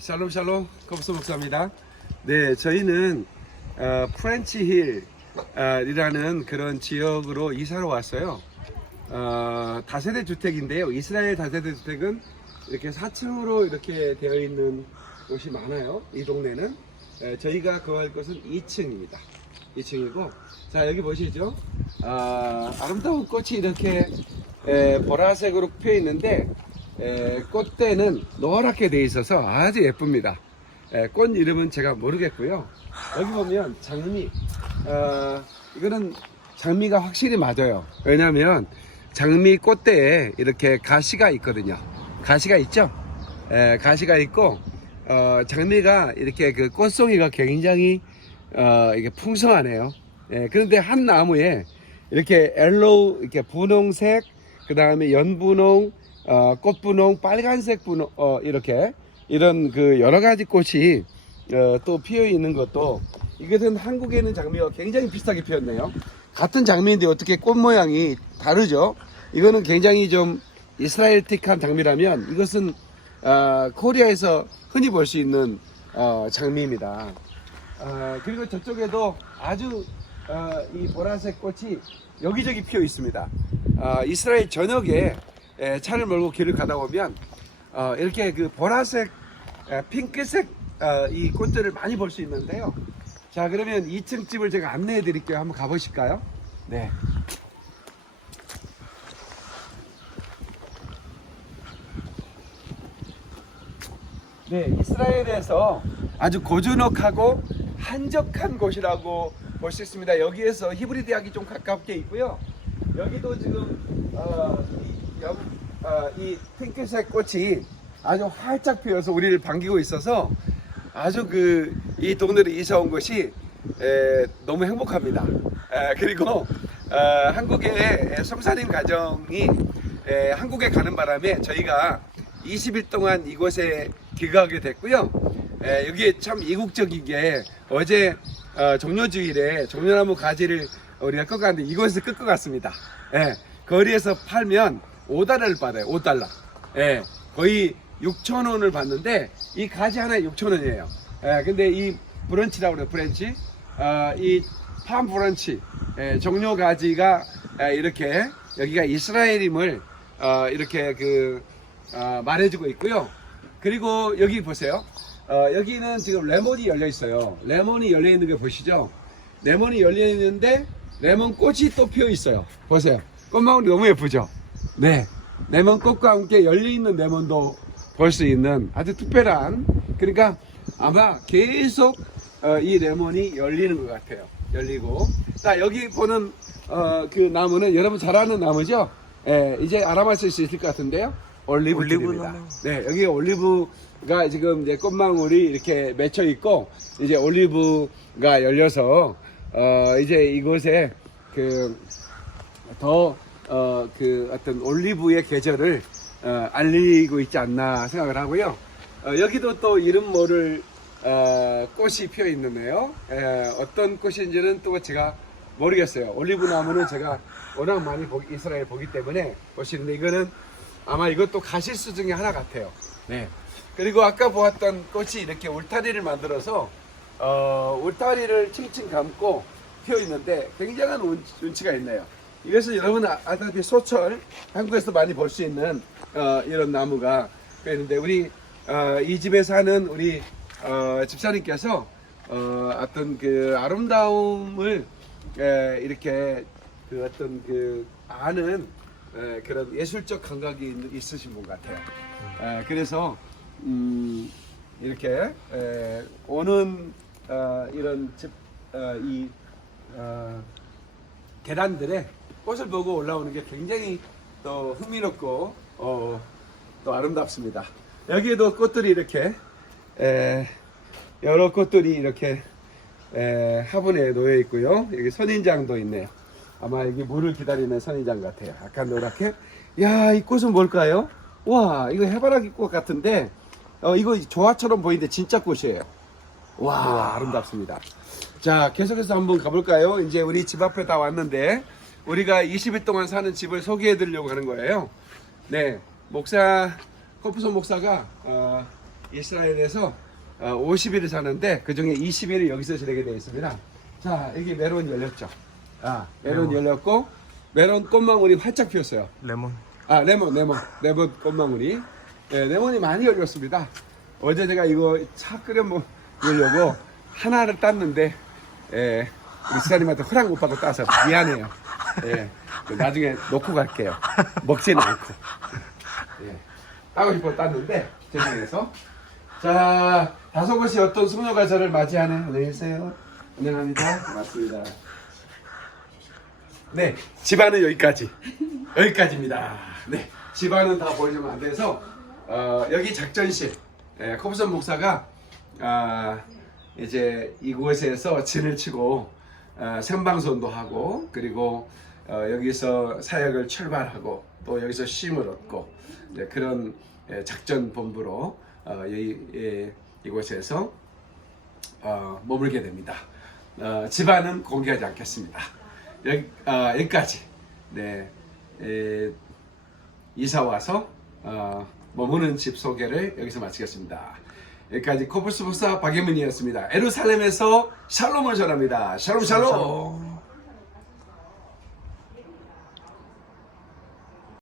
샬롬 샬롬 컵스 목사입니다. 네, 저희는 어, 프렌치 힐이라는 그런 지역으로 이사를 왔어요. 어, 다세대 주택인데요. 이스라엘 다세대 주택은 이렇게 4층으로 이렇게 되어 있는 곳이 많아요. 이 동네는 에, 저희가 거할 곳은 2층입니다. 2층이고 자 여기 보시죠. 아, 아름다운 꽃이 이렇게 에, 보라색으로 피어 있는데 에, 꽃대는 노랗게 되어 있어서 아주 예쁩니다. 에, 꽃 이름은 제가 모르겠고요. 여기 보면 장미, 어, 이거는 장미가 확실히 맞아요. 왜냐하면 장미 꽃대에 이렇게 가시가 있거든요. 가시가 있죠. 에, 가시가 있고 어, 장미가 이렇게 그 꽃송이가 굉장히 어, 이게 풍성하네요. 예, 그런데 한 나무에 이렇게 엘로우 이렇게 분홍색 그 다음에 연분홍 어, 꽃분홍 빨간색 분홍 어, 이렇게 이런 그 여러 가지 꽃이 어, 또 피어 있는 것도 이것은 한국에 있는 장미와 굉장히 비슷하게 피었네요. 같은 장미인데 어떻게 꽃 모양이 다르죠? 이거는 굉장히 좀 이스라엘틱한 장미라면 이것은 어, 코리아에서 흔히 볼 수 있는 어, 장미입니다. 어, 그리고 저쪽에도 아주 어, 이 보라색 꽃이 여기저기 피어 있습니다. 어, 이스라엘 전역에 에, 차를 몰고 길을 가다 보면 어, 이렇게 그 보라색, 에, 핑크색 어, 이 꽃들을 많이 볼 수 있는데요. 자 그러면 2층 집을 제가 안내해 드릴게요. 한번 가보실까요? 네. 네, 이스라엘에서 아주 고즈넉하고 한적한 곳이라고 볼 수 있습니다. 여기에서 히브리 대학이 좀 가깝게 있고요. 여기도 지금 어, 이, 여- 어, 이 핑크색 꽃이 아주 활짝 피어서 우리를 반기고 있어서 아주 그 이 동네로 이사 온 것이 에, 너무 행복합니다. 에, 그리고 어, 한국의 성사님 가정이 에, 한국에 가는 바람에 저희가 20일 동안 이곳에 귀가하게 됐고요. 에, 여기에 참 이국적이게 어제 어, 종료주일에 종려나무 가지를 우리가 꺾었는데 이곳에서 꺾어 갔습니다. 예, 거리에서 팔면 5달러를 받아요. 5달러. 예, 거의 6천 원을 받는데 이 가지 하나에 6천 원이에요. 예, 근데 이 브런치라고 그래요. 브런치. 어, 이팜 브런치. 예, 종료 가지가 예, 이렇게 여기가 이스라엘임을 어, 이렇게 그 어, 말해주고 있고요. 그리고 여기 보세요. 어, 여기는 지금 레몬이 열려 있어요. 레몬이 열려 있는 거 보시죠? 레몬이 열려 있는데 레몬 꽃이 또 피어 있어요. 보세요. 꽃망울이 너무 예쁘죠? 네. 레몬 꽃과 함께 열려 있는 레몬도 볼 수 있는 아주 특별한 그러니까 아마 계속 어, 이 레몬이 열리는 것 같아요. 열리고 자 여기 보는 어, 그 나무는 여러분 잘 아는 나무죠? 예, 이제 알아맞힐 수 있을 것 같은데요. 올리브 트리입니다. 나무. 네, 여기 올리브가 지금 이제 꽃망울이 이렇게 맺혀 있고 이제 올리브가 열려서 어 이제 이곳에 그더 어 그 어떤 올리브의 계절을 어, 알리고 있지 않나 생각을 하고요. 어, 여기도 또 이름 모를 어, 꽃이 피어 있는데요. 에, 어떤 꽃인지는 또 제가 모르겠어요. 올리브 나무는 제가 워낙 많이 보기, 이스라엘 보기 때문에 보시는데 이거는 아마 이것도 가시수 중에 하나 같아요. 네. 그리고 아까 보았던 꽃이 이렇게 울타리를 만들어서 어, 울타리를 칭칭 감고 피어 있는데 굉장한 운, 운치가 있네요. 이것은 여러분 아- 아다시피 소철 한국에서 많이 볼 수 있는 어, 이런 나무가 있는데 우리 어, 이 집에 사는 우리 어, 집사님께서 어, 어떤 그 아름다움을 에, 이렇게 그 어떤 그 아는 에, 그런 예술적 감각이 있- 있으신 분 같아요. 에, 그래서 음, 이렇게 에, 오는 어, 이런 집, 어, 이 어, 계단들에 꽃을 보고 올라오는 게 굉장히 또 흥미롭고 어, 또 아름답습니다. 여기에도 꽃들이 이렇게 에, 여러 꽃들이 이렇게 에, 화분에 놓여 있고요. 여기 선인장도 있네요. 아마 여기 물을 기다리는 선인장 같아요. 약간 노랗게. 야, 이 꽃은 뭘까요? 와, 이거 해바라기 꽃 같은데, 어, 이거 조화처럼 보이는데 진짜 꽃이에요. 와, 아름답습니다. 자, 계속해서 한번 가볼까요? 이제 우리 집 앞에 다 왔는데, 우리가 20일 동안 사는 집을 소개해 드리려고 하는 거예요. 네, 목사, 코프손 목사가, 어, 이스라엘에서 어, 50일을 사는데 그 중에 20일을 여기서 지내게 되어 있습니다. 자, 여기 메론 열렸죠. 아, 메론 열렸고 메론 꽃망울이 활짝 피었어요. 레몬. 아, 레몬, 레몬, 레몬 꽃망울이. 예, 레몬이 많이 열렸습니다. 어제 제가 이거 차 끓여 먹으려고 하나를 땄는데, 예, 우리 시사님한테 허락 못 받고 따서 미안해요. 예, 그 나중에 놓고 갈게요. 먹지는 않고. 예, 따고 싶어 땄는데, 죄송해서. 자, 다섯 곳이 어떤 숙녀가 저를 맞이하네. 안녕히 계세요. 안녕합니다. 고맙습니다. 네, 집안은 여기까지. 여기까지입니다. 네, 집안은 다 보여주면 안 돼서 어, 여기 작전실. 예, 코브선 목사가 아, 이제 이곳에서 진을 치고 어, 생방송도 하고 그리고 어, 여기서 사역을 출발하고 또 여기서 쉼을 얻고 그런 예, 작전 본부로 어, 이, 예, 이곳에서 어, 머물게 됩니다. 어, 집안은 공개하지 않겠습니다. 여기, 어, 여기까지. 네. 에, 이사 와서 어, 머무는 집 소개를 여기서 마치겠습니다. 여기까지 코뿔스 목사 박예문이었습니다. 에루살렘에서 샬롬을 전합니다. 샬롬 샬롬.